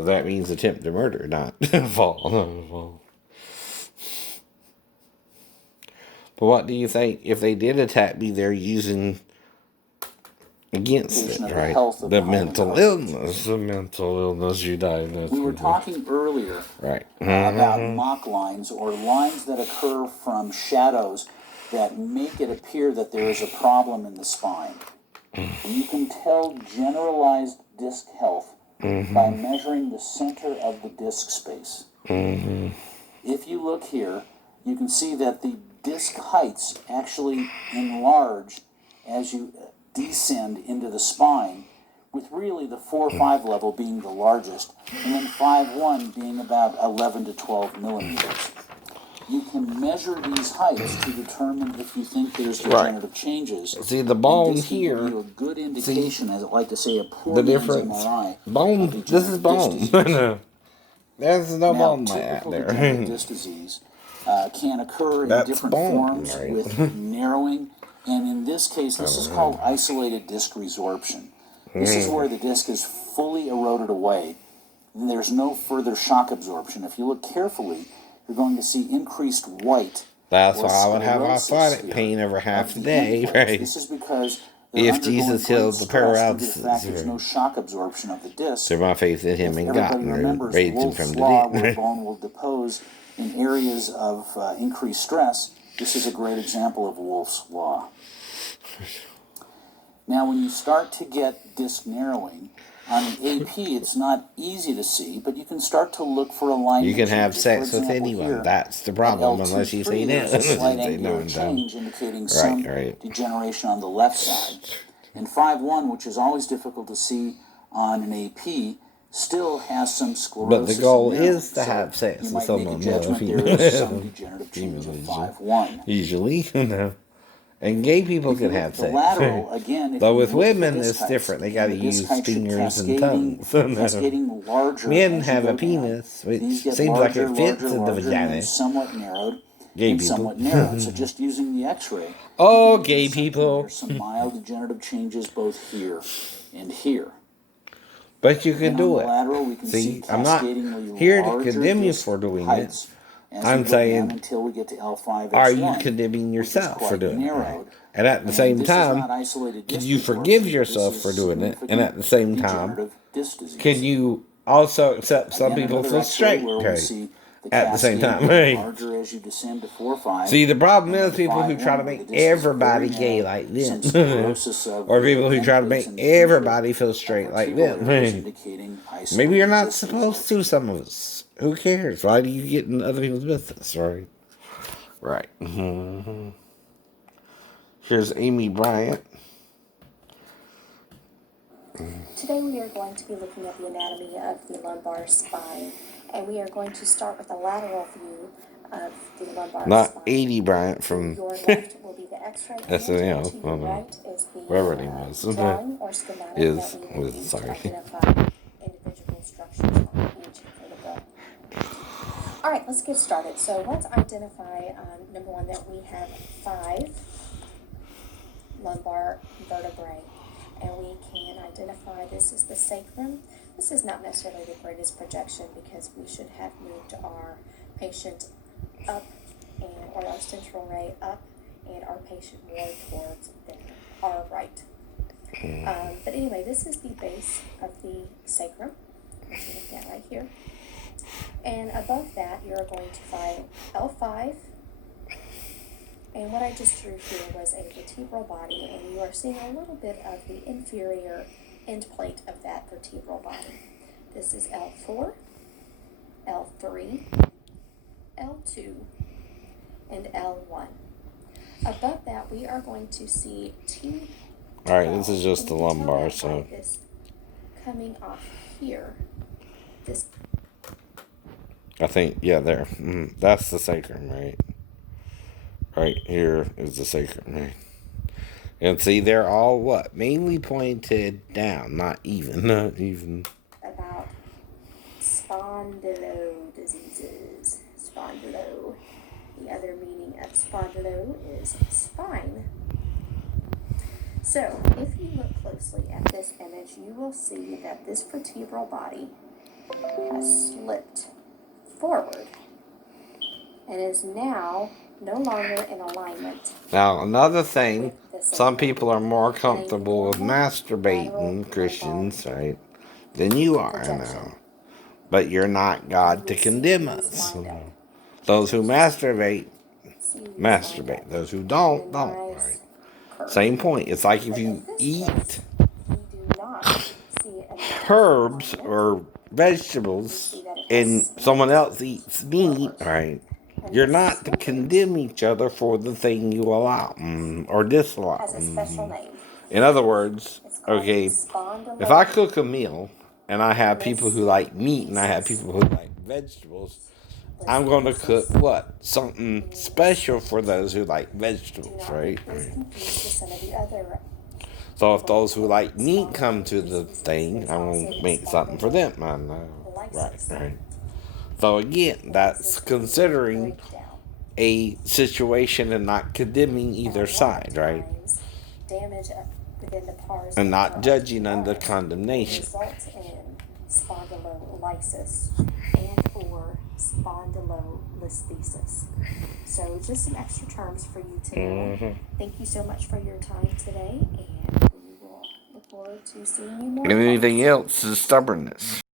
So that means attempt to murder, not fall. But what do you think? If they did attack me, they're using against it, right? The mental illness. The mental illness you died. We were talking earlier about mock lines, or lines that occur from shadows that make it appear that there is a problem in the spine. You can tell generalized disc health by measuring the center of the disc space. If you look here, you can see that the disc heights actually enlarge as you descend into the spine, with really the 4-5 level being the largest, and then 5-1 being about 11 to 12 millimeters. You can measure these heights to determine if you think there's degenerative changes. See, the bone here. Give you a good indication, as I like to say, a poor the man's difference. MRI. Bone. This is bone. There's no bone like that there. Disc disease can occur in different forms with narrowing. And in this case, this is called isolated disc resorption. This is where the disc is fully eroded away, and there's no further shock absorption. If you look carefully, you're going to see increased white. That's why I would have arthritic pain every half a day, right? This is because if Jesus healed the paralysis, there's no shock absorption of the disc. So my faith in Him and God raised Him from the dead. Where bone will depose in areas of increased stress. This is a great example of Wolff's Law. Now, when you start to get disc narrowing, on an AP, it's not easy to see, but you can start to look for alignment. You can have sex with anyone. Here, that's the problem, unless you say no. There's a slight angular change indicating some degeneration on the left side. And 5-1, which is always difficult to see on an AP, still has some sclerosis. But the goal is to have sex with someone. There is some degenerative change of 5-1. Usually, no. And gay people can have sex. Lateral, again, but with women, it's different. They got to use fingers and tongues. Men have a penis, which seems like it fits in the vagina. Somewhat narrowed. Gay people. Somewhat narrowed. So just using the X-ray. Oh, gay people. There's some mild degenerative changes both here and here. But you can do it. Lateral, we can see, I'm not here to condemn you for doing it. I'm saying, until we get to L5, are you condemning yourself for doing it? Right? And at the same time, can you forgive yourself for doing it? And at the same time, can you also accept some people feel straight? Okay. At the same time, right? See, the problem is people who try to make everybody gay like them, or people who try to make everybody feel straight like them. Maybe you're not supposed to, some of us. Who cares? Why do you get in other people's business, right? Right. Here's Amy Bryant. Today we are going to be looking at the anatomy of the lumbar spine, and we are going to start with a lateral view of the lumbar spine. Not 80 Bryant from... Your left will be the X-ray image, SNL. to your right is the wherever it was. drawing or schematic that we will use to identify individual structures on each vertebra. All right, let's get started. So let's identify, number one, that we have 5 lumbar vertebrae. And we can identify this is the sacrum. This is not necessarily the greatest projection because we should have moved our patient up, or our central ray up, and our patient more towards our right. But anyway, this is the base of the sacrum, which you're looking at right here. And above that, you're going to find L5. And what I just drew here was a vertebral body, and you are seeing a little bit of the inferior end plate of that vertebral body. This is L4, L3, L2, and L1. Above that, we are going to see T. All right, this is just the lumbar, so this coming off here. This. I think, yeah, there. That's the sacrum, right? Right here is the sacrum, right? And see, they're all what? Mainly pointed down, not even. About spondylo diseases. Spondylo. The other meaning of spondylo is spine. So, if you look closely at this image, you will see that this vertebral body has slipped forward and is now no longer in alignment. Now, another thing, some people are more comfortable with masturbating, Christians, right, than you are now. But you're not God to condemn us. Those who masturbate, masturbate. Those who don't, don't. Right? Same point. It's like if you eat herbs or vegetables and someone else eats meat, right? You're not to condemn each other for the thing you allow or disallow. In other words, okay, if I cook a meal and I have people who like meat and I have people who like vegetables, I'm going to cook what? Something special for those who like vegetables, right? So if those who like meat come to the thing, I'm going to make something for them. Right. So again, that's considering a situation and not condemning either side, right? And not judging under condemnation. Spondylolysis and or spondylolisthesis. So just some extra terms for you to know. Thank you so much for your time today, and we will look forward to seeing you more. And anything else is stubbornness.